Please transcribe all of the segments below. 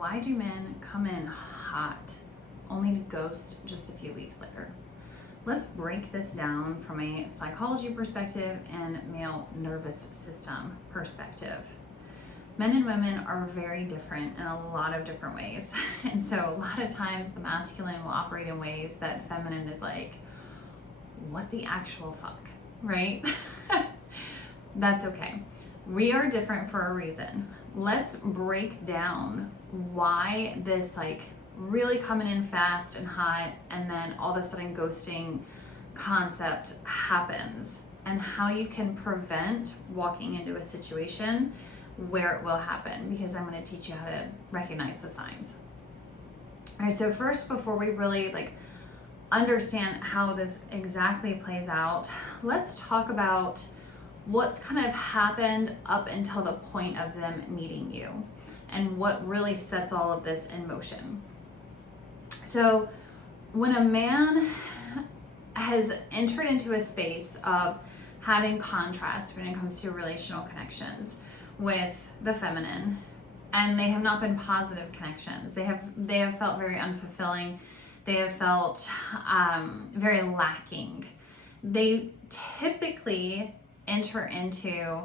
why do men come in hot only to ghost just a few weeks later? Let's break this down from a psychology perspective and male nervous system perspective. Men and women are very different in a lot of different ways. And so a lot of times the masculine will operate in ways that feminine is like, what the actual fuck, right? That's okay. We are different for a reason. Let's break down why this like really coming in fast and hot and then all of a sudden ghosting concept happens, and how you can prevent walking into a situation where it will happen, because I'm going to teach you how to recognize the signs. All right, so first, before we really like understand how this exactly plays out, let's talk about what's kind of happened up until the point of them meeting you and what really sets all of this in motion. So when a man has entered into a space of having contrast when it comes to relational connections with the feminine, and they have not been positive connections, they have felt very unfulfilling, they have felt very lacking, they typically enter into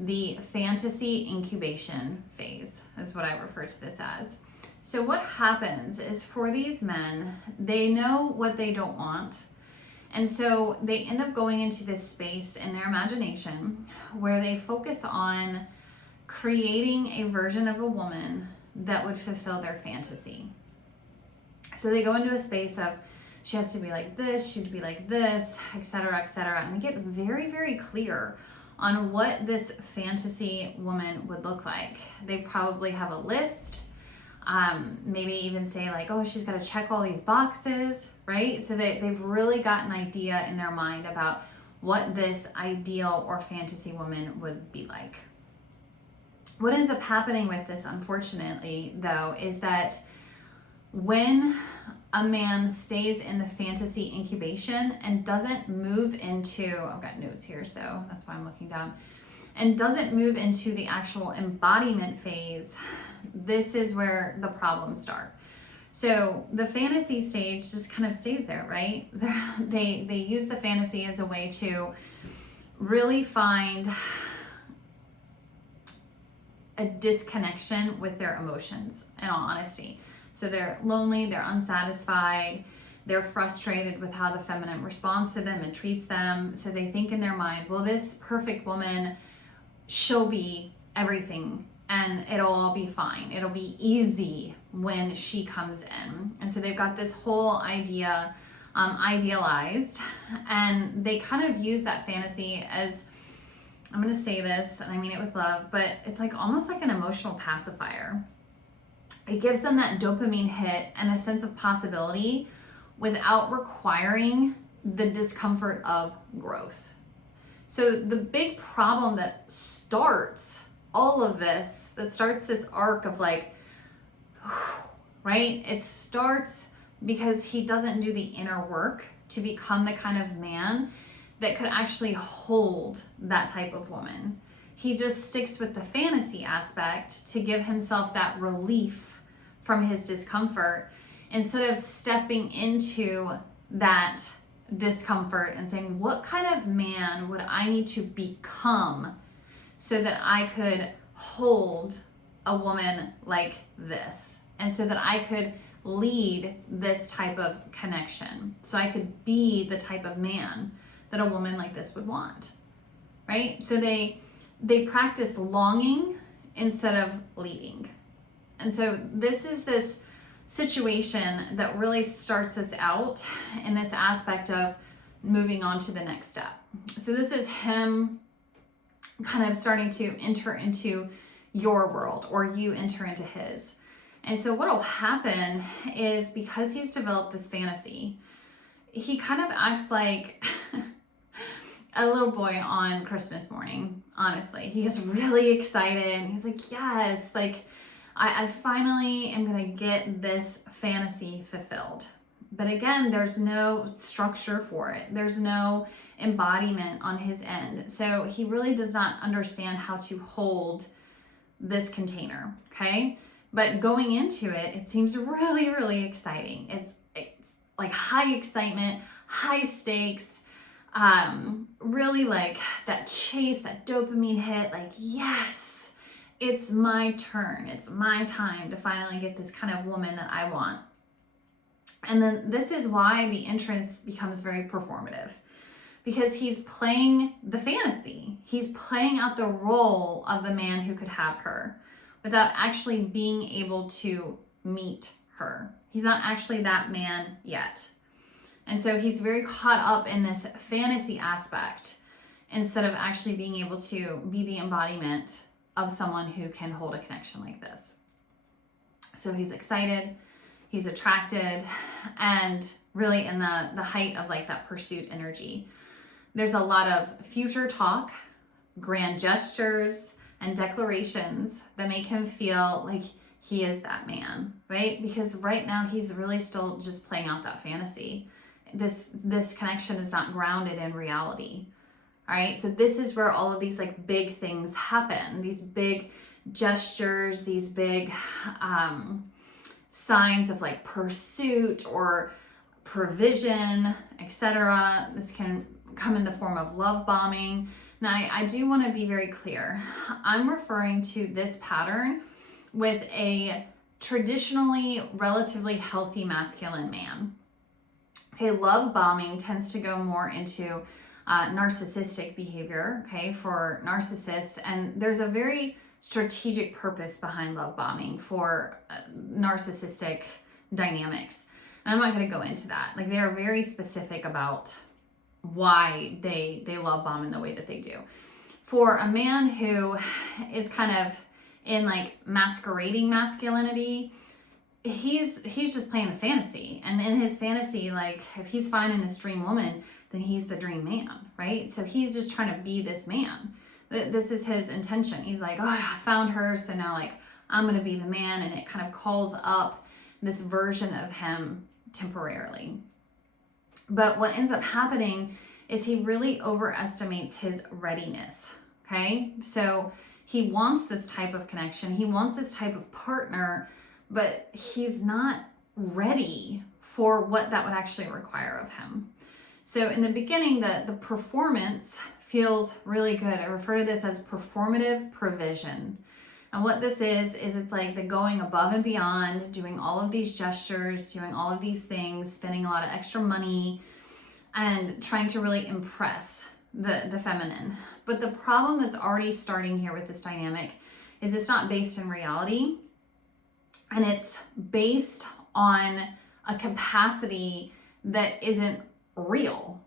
the fantasy incubation phase, is what I refer to this as. So what happens is, for these men, they know what they don't want. And so they end up going into this space in their imagination where they focus on creating a version of a woman that would fulfill their fantasy. So they go into a space of, she has to be like this, she should be like this, etc., etc. And they get very, very clear on what this fantasy woman would look like. They probably have a list, maybe even say like, oh, she's got to check all these boxes, right? So they've really got an idea in their mind about what this ideal or fantasy woman would be like. What ends up happening with this, unfortunately, though, is that when a man stays in the fantasy incubation and doesn't move into, I've got notes here, so that's why I'm looking down, and doesn't move into the actual embodiment phase, this is where the problems start. So the fantasy stage just kind of stays there, right? They use the fantasy as a way to really find a disconnection with their emotions, in all honesty. So they're lonely, they're unsatisfied, they're frustrated with how the feminine responds to them and treats them. So they think in their mind, well, this perfect woman, she'll be everything and it'll all be fine. It'll be easy when she comes in. And so they've got this whole idea idealized, and they kind of use that fantasy as, I'm going to say this, and I mean it with love, but it's like almost like an emotional pacifier. It gives them that dopamine hit and a sense of possibility without requiring the discomfort of growth. So the big problem that starts all of this, that starts this arc of like, right? It starts because he doesn't do the inner work to become the kind of man that could actually hold that type of woman. He just sticks with the fantasy aspect to give himself that relief from his discomfort, instead of stepping into that discomfort and saying, what kind of man would I need to become so that I could hold a woman like this, and so that I could lead this type of connection, so I could be the type of man that a woman like this would want, right? So they practice longing instead of leading. And so this is this situation that really starts us out in this aspect of moving on to the next step. So this is him kind of starting to enter into your world, or you enter into his. And so what will happen is, because he's developed this fantasy, he kind of acts like a little boy on Christmas morning, honestly. He gets really excited and he's like, yes, like I finally am gonna get this fantasy fulfilled. But again, there's no structure for it. There's no embodiment on his end. So he really does not understand how to hold this container, okay? But going into it, it seems really, really exciting. It's like high excitement, high stakes, really like that chase, that dopamine hit, like, yes, it's my turn. It's my time to finally get this kind of woman that I want. And then this is why the entrance becomes very performative, because he's playing the fantasy. He's playing out the role of the man who could have her without actually being able to meet her. He's not actually that man yet. And so he's very caught up in this fantasy aspect instead of actually being able to be the embodiment of someone who can hold a connection like this. So he's excited, he's attracted, and really in the height of like that pursuit energy. There's a lot of future talk, grand gestures, and declarations that make him feel like he is that man, right? Because right now he's really still just playing out that fantasy. This connection is not grounded in reality. All right, so this is where all of these like big things happen, these big gestures, these big signs of like pursuit or provision, etc. This can come in the form of love bombing. Now, I do want to be very clear. I'm referring to this pattern with a traditionally relatively healthy masculine man. Okay, love bombing tends to go more into narcissistic behavior, okay, for narcissists. And there's a very strategic purpose behind love bombing for narcissistic dynamics. And I'm not going to go into that. Like, they are very specific about why they love bomb in the way that they do. For a man who is kind of in like masquerading masculinity, he's just playing the fantasy. And in his fantasy, like if he's finding this dream woman, then he's the dream man, right? So he's just trying to be this man. This is his intention. He's like, oh, I found her, so now like I'm gonna be the man, and it kind of calls up this version of him temporarily. But what ends up happening is he really overestimates his readiness, okay? So he wants this type of connection, he wants this type of partner, but he's not ready for what that would actually require of him. So in the beginning, the performance feels really good. I refer to this as performative provision. And what this is it's like the going above and beyond, doing all of these gestures, doing all of these things, spending a lot of extra money, and trying to really impress the feminine. But the problem that's already starting here with this dynamic is it's not based in reality, and it's based on a capacity that isn't real,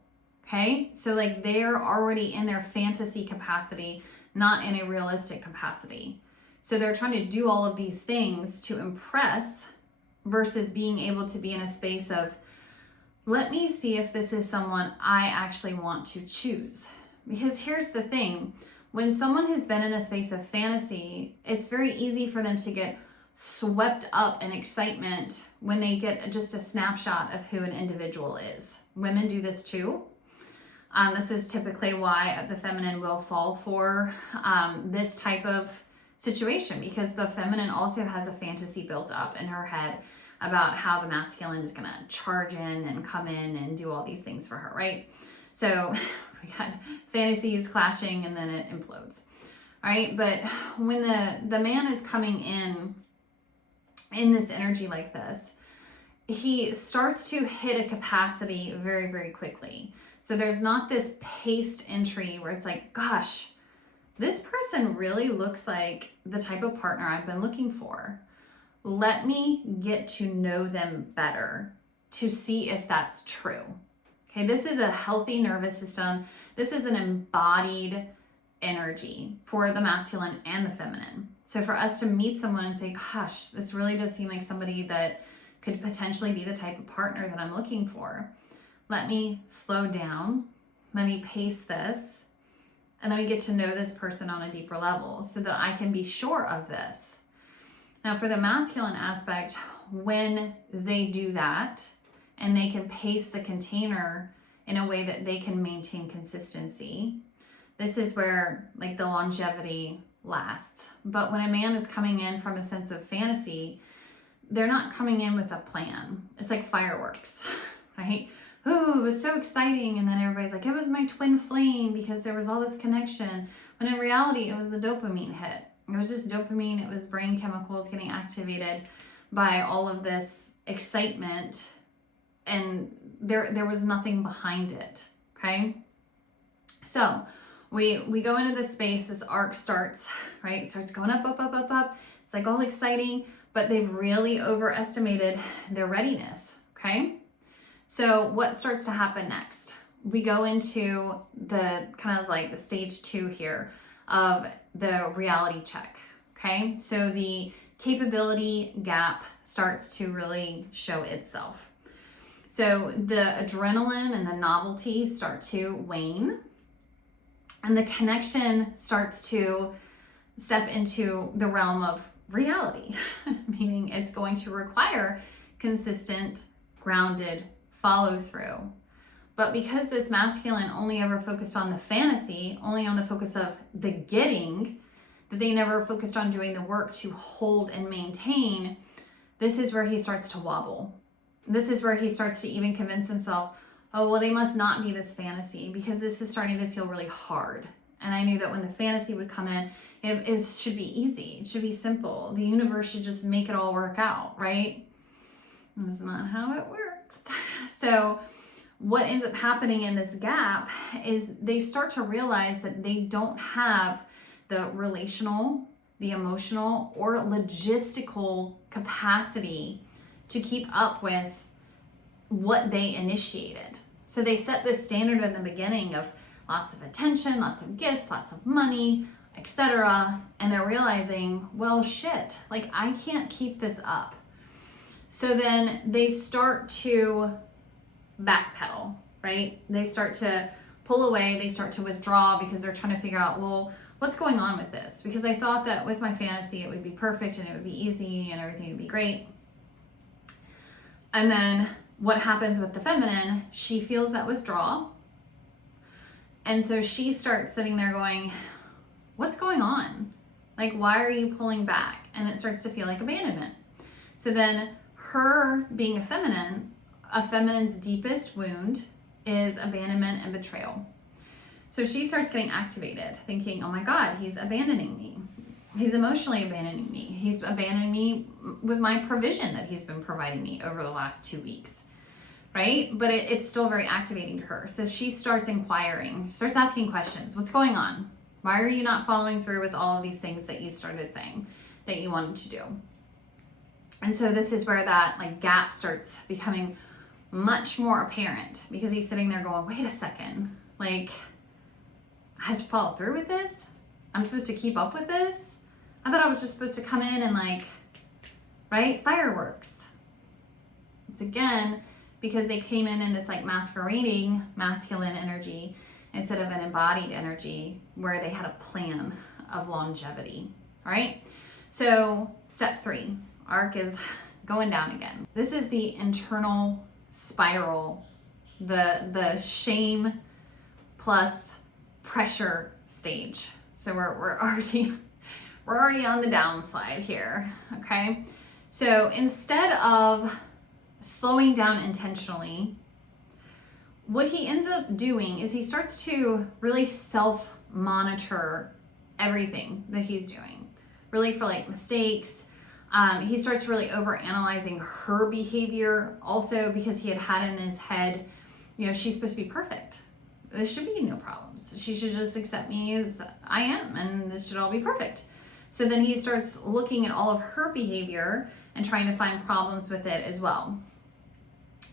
okay? So like they're already in their fantasy capacity, not in a realistic capacity. So they're trying to do all of these things to impress versus being able to be in a space of, let me see if this is someone I actually want to choose. Because here's the thing, when someone has been in a space of fantasy, it's very easy for them to get swept up in excitement when they get just a snapshot of who an individual is. Women do this too. This is typically why the feminine will fall for this type of situation, because the feminine also has a fantasy built up in her head about how the masculine is going to charge in and come in and do all these things for her, right? So we got fantasies clashing and then it implodes, all right? But when the man is coming in this energy like this, he starts to hit a capacity very, very quickly. So there's not this paced entry where it's like, gosh, this person really looks like the type of partner I've been looking for. Let me get to know them better to see if that's true. Okay, this is a healthy nervous system. This is an embodied energy for the masculine and the feminine. So for us to meet someone and say, gosh, this really does seem like somebody that could potentially be the type of partner that I'm looking for. Let me slow down. Let me pace this. And then we get to know this person on a deeper level so that I can be sure of this. Now for the masculine aspect, when they do that and they can pace the container in a way that they can maintain consistency, this is where like the longevity lasts. But when a man is coming in from a sense of fantasy, they're not coming in with a plan. It's like fireworks, right? Oh, it was so exciting. And then everybody's like, it was my twin flame because there was all this connection. When in reality, it was a dopamine hit. It was just dopamine. It was brain chemicals getting activated by all of this excitement. And there was nothing behind it, okay? So we go into this space, this arc starts, right? It starts going up, up, up, up, up. It's like all exciting, but they've really overestimated their readiness, okay? So what starts to happen next? We go into the kind of like the stage 2 here of the reality check, okay? So the capability gap starts to really show itself. So the adrenaline and the novelty start to wane, and the connection starts to step into the realm of reality, meaning it's going to require consistent, grounded follow through. But because this masculine only ever focused on the fantasy, only on the focus of the getting, that they never focused on doing the work to hold and maintain, this is where he starts to wobble. This is where he starts to even convince himself, oh, well, they must not be this fantasy because this is starting to feel really hard. And I knew that when the fantasy would come in, it should be easy. It should be simple. The universe should just make it all work out, right? That's not how it works. So what ends up happening in this gap is they start to realize that they don't have the relational, the emotional, or logistical capacity to keep up with what they initiated. So they set this standard in the beginning of lots of attention, lots of gifts, lots of money, etc. And they're realizing, well, shit, like I can't keep this up. So then they start to backpedal, right? They start to pull away, they start to withdraw because they're trying to figure out, well, what's going on with this? Because I thought that with my fantasy, it would be perfect and it would be easy and everything would be great. And then what happens with the feminine, she feels that withdrawal. And so she starts sitting there going, what's going on? Like, why are you pulling back? And it starts to feel like abandonment. So then her being a feminine's deepest wound is abandonment and betrayal. So she starts getting activated, thinking, oh my God, he's abandoning me. He's emotionally abandoning me. He's abandoning me with my provision that he's been providing me over the last 2 weeks, right? But it's still very activating to her. So she starts inquiring, starts asking questions. What's going on? Why are you not following through with all of these things that you started saying that you wanted to do? And so this is where that like gap starts becoming much more apparent because he's sitting there going, wait a second, like I have to follow through with this? I'm supposed to keep up with this? I thought I was just supposed to come in and like, right? Fireworks. It's again, because they came in this like masquerading masculine energy instead of an embodied energy where they had a plan of longevity. All right. So step 3, arc is going down again. This is the internal spiral, the shame plus pressure stage. So we're already on the downslide here, okay? So instead of slowing down intentionally, what he ends up doing is he starts to really self-monitor everything that he's doing, really for like mistakes. He starts really over-analyzing her behavior also because he had in his head, you know, she's supposed to be perfect. There should be no problems. She should just accept me as I am and this should all be perfect. So then he starts looking at all of her behavior and trying to find problems with it as well.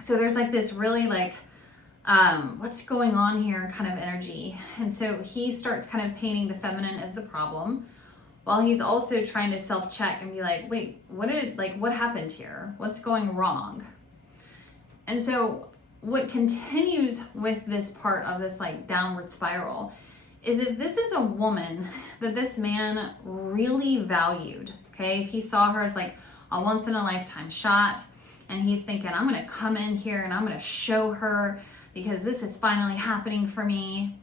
So there's like this really like, what's going on here kind of energy. And so he starts kind of painting the feminine as the problem while he's also trying to self-check and be like, wait, what happened here? What's going wrong? And so what continues with this part of this like downward spiral is if this is a woman that this man really valued, okay, if he saw her as like a once in a lifetime shot and he's thinking, I'm gonna come in here and I'm gonna show her because this is finally happening for me,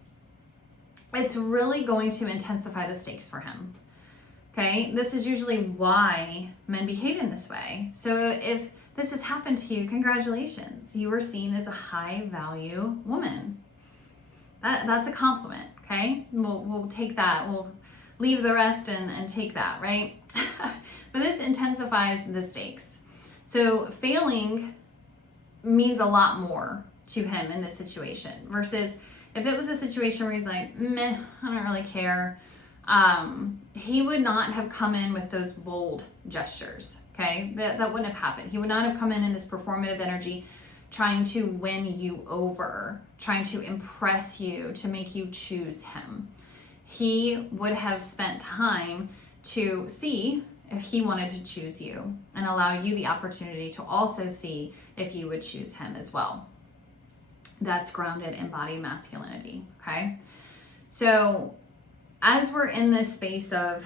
it's really going to intensify the stakes for him. Okay, this is usually why men behave in this way. So if this has happened to you, congratulations. You were seen as a high value woman. That's a compliment, okay? We'll take that. We'll leave the rest and take that, right? But this intensifies the stakes. So failing means a lot more to him in this situation versus if it was a situation where he's like, meh, I don't really care. He would not have come in with those bold gestures, okay? That wouldn't have happened. He would not have come in this performative energy trying to win you over, trying to impress you, to make you choose him. He would have spent time to see if he wanted to choose you and allow you the opportunity to also see if you would choose him as well. That's grounded embodied masculinity, okay? So as we're in this space of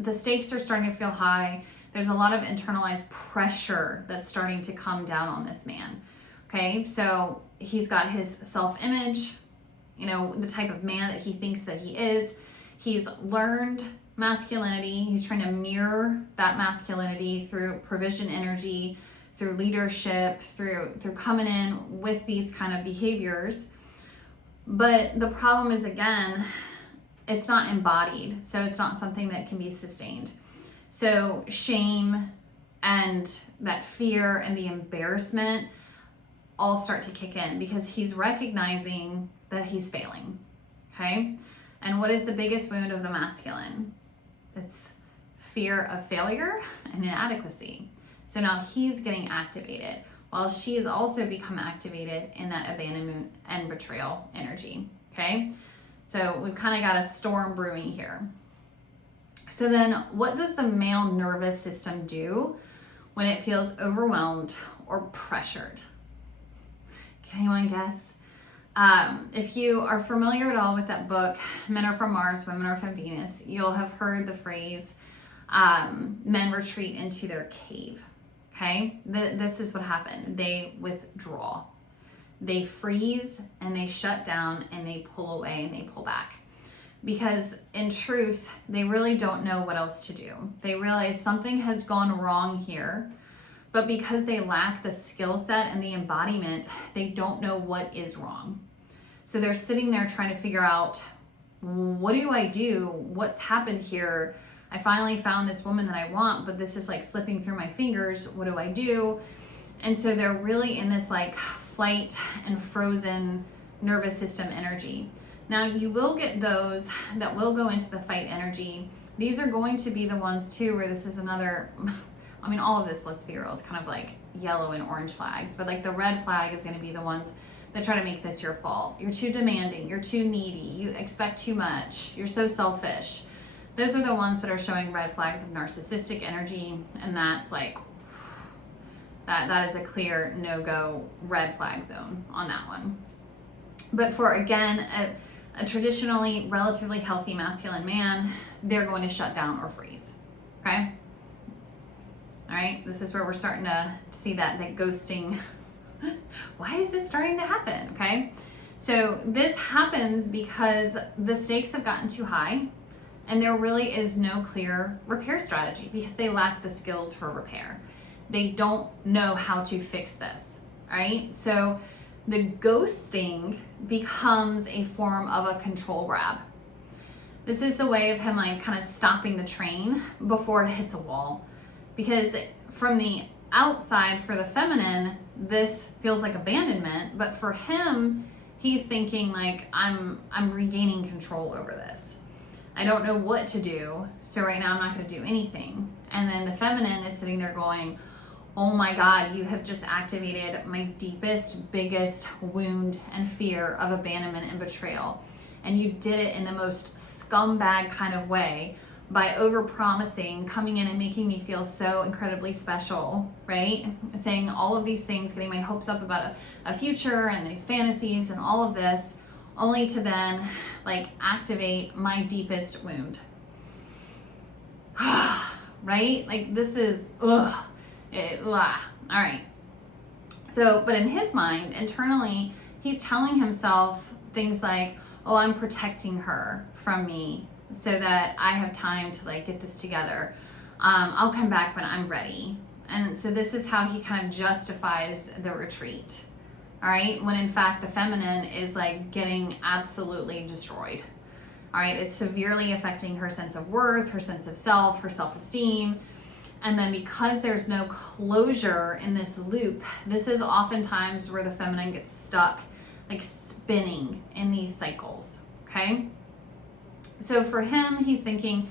the stakes are starting to feel high, there's a lot of internalized pressure that's starting to come down on this man, okay? So he's got his self-image, you know, the type of man that he thinks that he is. He's learned masculinity. He's trying to mirror that masculinity through provision energy, through leadership, through coming in with these kind of behaviors. But the problem is, again, it's not embodied, so it's not something that can be sustained. So shame and that fear and the embarrassment all start to kick in because he's recognizing that he's failing, okay? And what is the biggest wound of the masculine? It's fear of failure and inadequacy. So now he's getting activated while she has also become activated in that abandonment and betrayal energy, okay? So we've kind of got a storm brewing here. So then what does the male nervous system do when it feels overwhelmed or pressured? Can anyone guess? If you are familiar at all with that book, Men Are From Mars, Women Are From Venus, you'll have heard the phrase, men retreat into their cave, okay? This is what happened. They withdraw. They freeze and they shut down and they pull away and they pull back. Because in truth, they really don't know what else to do. They realize something has gone wrong here, but because they lack the skill set and the embodiment, they don't know what is wrong. So they're sitting there trying to figure out, what do I do? What's happened here? I finally found this woman that I want, but this is like slipping through my fingers. What do I do? And so they're really in this like flight and frozen nervous system energy. Now you will get those that will go into the fight energy. These are going to be the ones too, where this is another, I mean, all of this, let's be real, is kind of like yellow and orange flags, but like the red flag is going to be the ones that try to make this your fault. You're too demanding, you're too needy, you expect too much, you're so selfish. Those are the ones that are showing red flags of narcissistic energy, and that's like, that is a clear no-go red flag zone on that one. But for, again, a traditionally relatively healthy masculine man, they're going to shut down or freeze, okay? All right, this is where we're starting to see that ghosting. Why is this starting to happen, okay? So this happens because the stakes have gotten too high and there really is no clear repair strategy because they lack the skills for repair. They don't know how to fix this, all right? So the ghosting becomes a form of a control grab. This is the way of him like kind of stopping the train before it hits a wall. Because from the outside, for the feminine, this feels like abandonment, but for him, he's thinking like, I'm regaining control over this. I don't know what to do, so right now I'm not gonna do anything. And then the feminine is sitting there going, oh my God, you have just activated my deepest, biggest wound and fear of abandonment and betrayal. And you did it in the most scumbag kind of way by overpromising, coming in and making me feel so incredibly special, right? Saying all of these things, getting my hopes up about a future and these fantasies and all of this, only to then like activate my deepest wound. Right? Like this is, all right. So, but in his mind, internally, he's telling himself things like, oh, I'm protecting her from me so that I have time to like get this together. I'll come back when I'm ready. And so this is how he kind of justifies the retreat. All right, when in fact the feminine is like getting absolutely destroyed. All right, it's severely affecting her sense of worth, her sense of self, her self-esteem. And then because there's no closure in this loop, this is oftentimes where the feminine gets stuck, like spinning in these cycles, okay? So for him, he's thinking,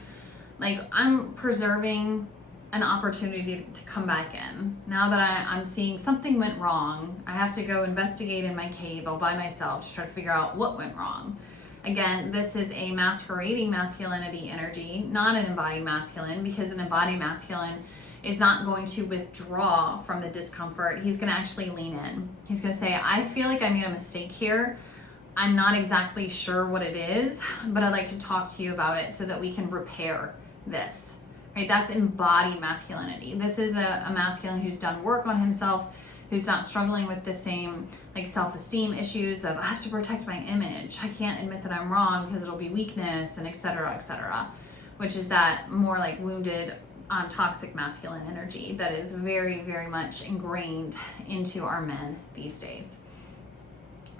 like, I'm preserving an opportunity to come back in. Now that I'm seeing something went wrong, I have to go investigate in my cave all by myself to try to figure out what went wrong. Again, this is a masquerading masculinity energy, not an embodied masculine, because an embodied masculine is not going to withdraw from the discomfort. He's going to actually lean in. He's going to say, I feel like I made a mistake here. I'm not exactly sure what it is, but I'd like to talk to you about it so that we can repair this. Right? That's embodied masculinity. This is a masculine who's done work on himself, who's not struggling with the same like self-esteem issues of I have to protect my image. I can't admit that I'm wrong because it'll be weakness, and et cetera, which is that more like wounded, toxic masculine energy that is very, very much ingrained into our men these days.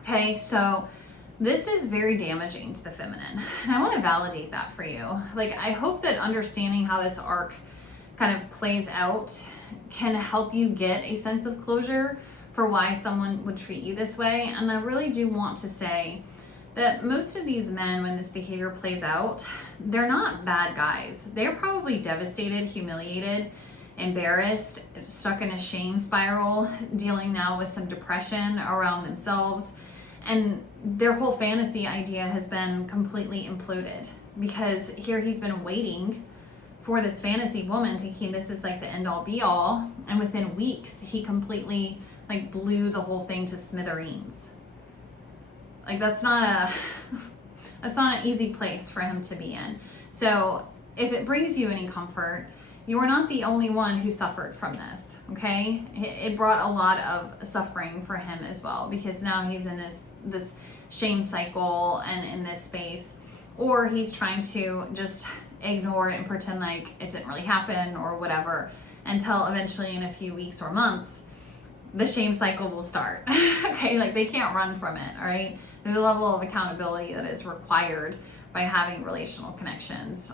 Okay, so this is very damaging to the feminine. And I want to validate that for you. Like, I hope that understanding how this arc kind of plays out can help you get a sense of closure for why someone would treat you this way. And I really do want to say that most of these men, when this behavior plays out, they're not bad guys. They're probably devastated, humiliated, embarrassed, stuck in a shame spiral, dealing now with some depression around themselves. And their whole fantasy idea has been completely imploded, because here he's been waiting for this fantasy woman, thinking this is like the end all be all, and within weeks he completely like blew the whole thing to smithereens. Like, that's not an easy place for him to be in. So if it brings you any comfort, you are not the only one who suffered from this, okay? It brought a lot of suffering for him as well, because now he's in this shame cycle and in this space, or he's trying to just ignore it and pretend like it didn't really happen or whatever, until eventually in a few weeks or months, the shame cycle will start. Okay, like they can't run from it, all right? There's a level of accountability that is required by having relational connections.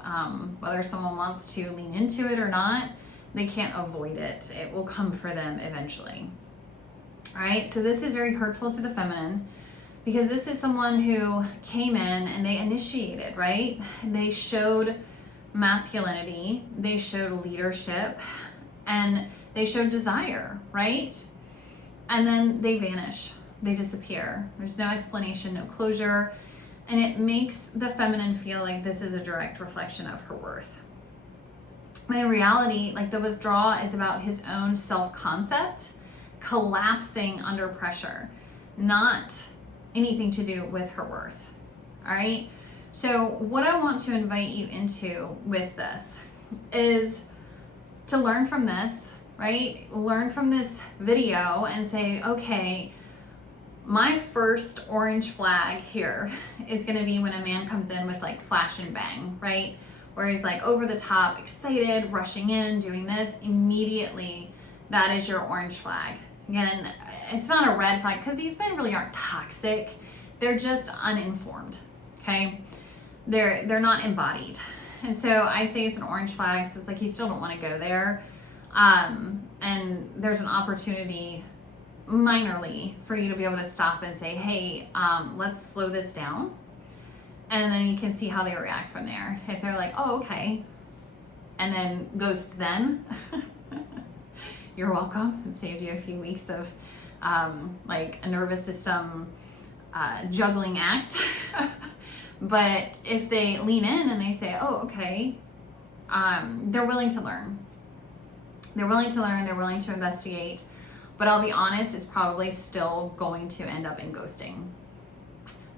Whether someone wants to lean into it or not, they can't avoid it. It will come for them eventually. All right, so this is very hurtful to the feminine, because this is someone who came in and they initiated, right? They showed masculinity, they showed leadership, and they showed desire, right? And then they vanish, they disappear. There's no explanation, no closure. And it makes the feminine feel like this is a direct reflection of her worth. When in reality, like, the withdrawal is about his own self-concept collapsing under pressure, not anything to do with her worth. All right. So what I want to invite you into with this is to learn from this, right? Learn from this video and say, okay, my first orange flag here is going to be when a man comes in with like flash and bang, right? Where he's like over the top, excited, rushing in, doing this. Immediately, that is your orange flag. Again, it's not a red flag, because these men really aren't toxic. They're just uninformed, okay? They're not embodied. And so I say it's an orange flag, because it's like you still don't want to go there. And there's an opportunity minorly for you to be able to stop and say, hey, let's slow this down. And then you can see how they react from there. If they're like, oh, okay, and then ghost then, you're welcome. It saved you a few weeks of like a nervous system juggling act. But if they lean in and they say, oh, okay, they're willing to learn. They're willing to learn, they're willing to investigate. But I'll be honest, it's probably still going to end up in ghosting,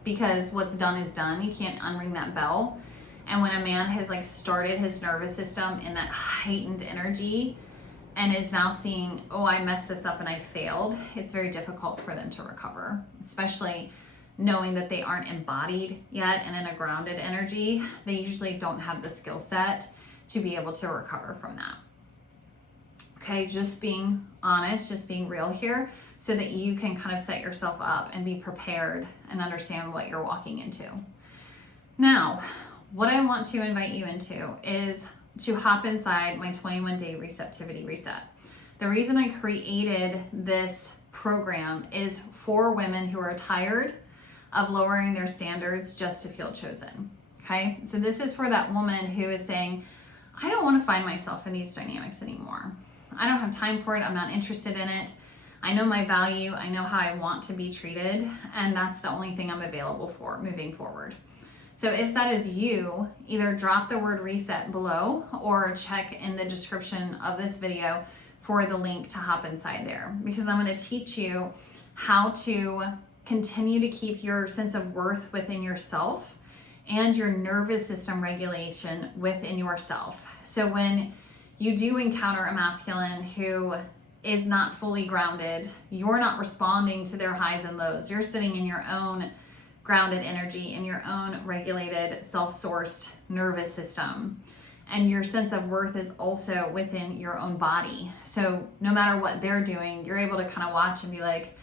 because what's done is done. You can't unring that bell. And when a man has like started his nervous system in that heightened energy and is now seeing, oh, I messed this up and I failed, it's very difficult for them to recover, especially knowing that they aren't embodied yet and in a grounded energy, they usually don't have the skill set to be able to recover from that. Okay, just being honest, just being real here, so that you can kind of set yourself up and be prepared and understand what you're walking into. Now, what I want to invite you into is to hop inside my 21-day receptivity reset. The reason I created this program is for women who are tired of lowering their standards just to feel chosen. Okay, so this is for that woman who is saying, I don't want to find myself in these dynamics anymore. I don't have time for it. I'm not interested in it. I know my value. I know how I want to be treated. And that's the only thing I'm available for moving forward. So if that is you, either drop the word reset below or check in the description of this video for the link to hop inside there, because I'm going to teach you how to continue to keep your sense of worth within yourself and your nervous system regulation within yourself. So when you do encounter a masculine who is not fully grounded, you're not responding to their highs and lows. You're sitting in your own grounded energy, in your own regulated, self-sourced nervous system. And your sense of worth is also within your own body. So no matter what they're doing, you're able to kind of watch and be like,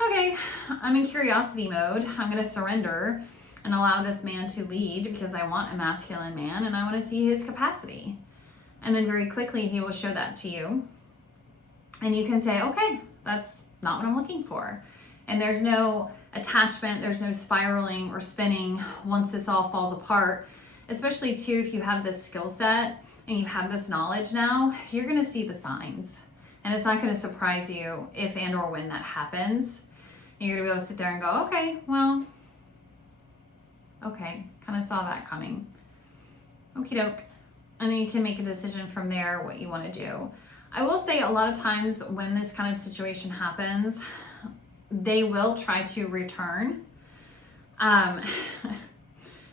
okay, I'm in curiosity mode. I'm going to surrender and allow this man to lead because I want a masculine man and I want to see his capacity. And then very quickly, he will show that to you. And you can say, okay, that's not what I'm looking for. And there's no attachment, there's no spiraling or spinning once this all falls apart. Especially too, if you have this skill set and you have this knowledge now, you're going to see the signs. And it's not going to surprise you if and or when that happens. You're going to be able to sit there and go, okay, well, okay, kind of saw that coming. Okie doke. And then you can make a decision from there what you want to do. I will say a lot of times when this kind of situation happens, they will try to return.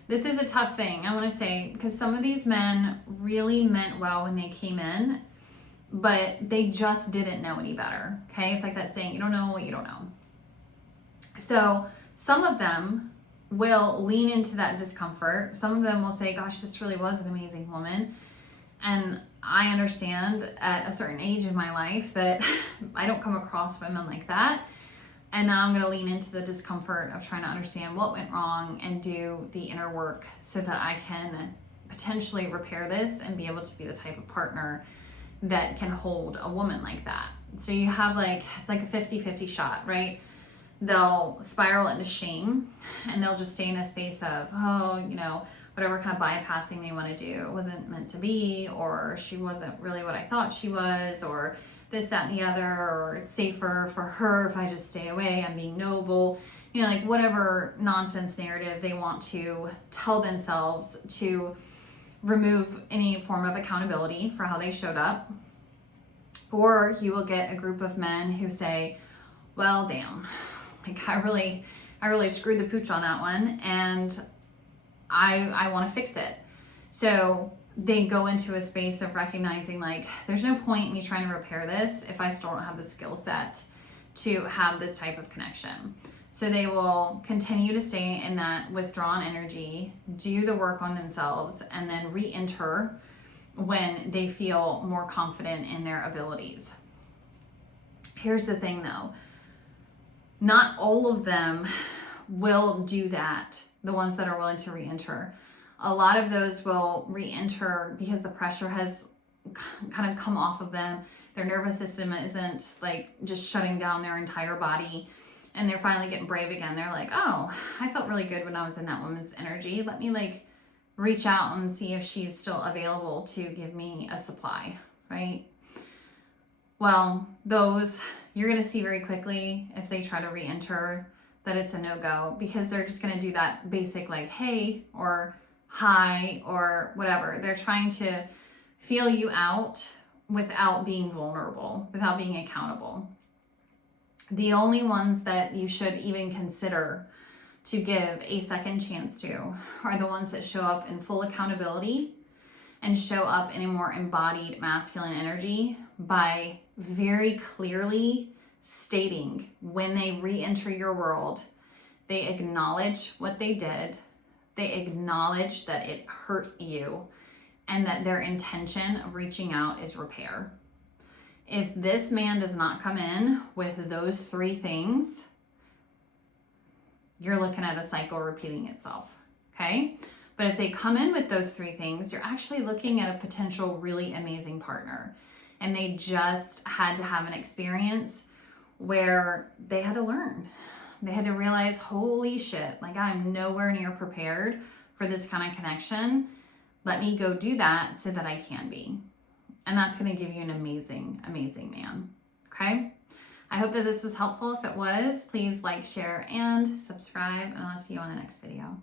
This is a tough thing, I want to say, because some of these men really meant well when they came in, but they just didn't know any better. Okay, it's like that saying, you don't know what you don't know. So some of them will lean into that discomfort. Some of them will say, gosh, this really was an amazing woman. And I understand at a certain age in my life that I don't come across women like that. And now I'm going to lean into the discomfort of trying to understand what went wrong and do the inner work so that I can potentially repair this and be able to be the type of partner that can hold a woman like that. So you have it's like a 50-50 shot, right? They'll spiral into shame and they'll just stay in a space of, oh, whatever kind of bypassing they want to do wasn't meant to be, or she wasn't really what I thought she was, or this, that, and the other, or it's safer for her if I just stay away, I'm being noble, whatever nonsense narrative they want to tell themselves to remove any form of accountability for how they showed up. Or you will get a group of men who say, well, damn, I really screwed the pooch on that one, and I want to fix it. So they go into a space of recognizing there's no point in me trying to repair this if I still don't have the skill set to have this type of connection. So they will continue to stay in that withdrawn energy, do the work on themselves, and then re-enter when they feel more confident in their abilities. Here's the thing though, not all of them will do that, the ones that are willing to re-enter. A lot of those will re-enter because the pressure has kind of come off of them. Their nervous system isn't just shutting down their entire body, and they're finally getting brave again. They're like, oh, I felt really good when I was in that woman's energy. Let me reach out and see if she's still available to give me a supply, right? Well, those you're going to see very quickly if they try to re-enter that it's a no-go, because they're just going to do that basic hey or hi or whatever. They're trying to feel you out without being vulnerable, without being accountable. The only ones that you should even consider to give a second chance to are the ones that show up in full accountability and show up in a more embodied masculine energy by very clearly stating when they re-enter your world They acknowledge what they did. They acknowledge that it hurt you and that their intention of reaching out is repair. If this man does not come in with those three things, you're looking at a cycle repeating itself, okay? But if they come in with those three things, you're actually looking at a potential really amazing partner. And they just had to have an experience where they had to learn. They had to realize, holy shit, like I'm nowhere near prepared for this kind of connection. Let me go do that so that I can be. And that's going to give you an amazing, amazing man. Okay? I hope that this was helpful. If it was, please like, share, and subscribe, and I'll see you on the next video.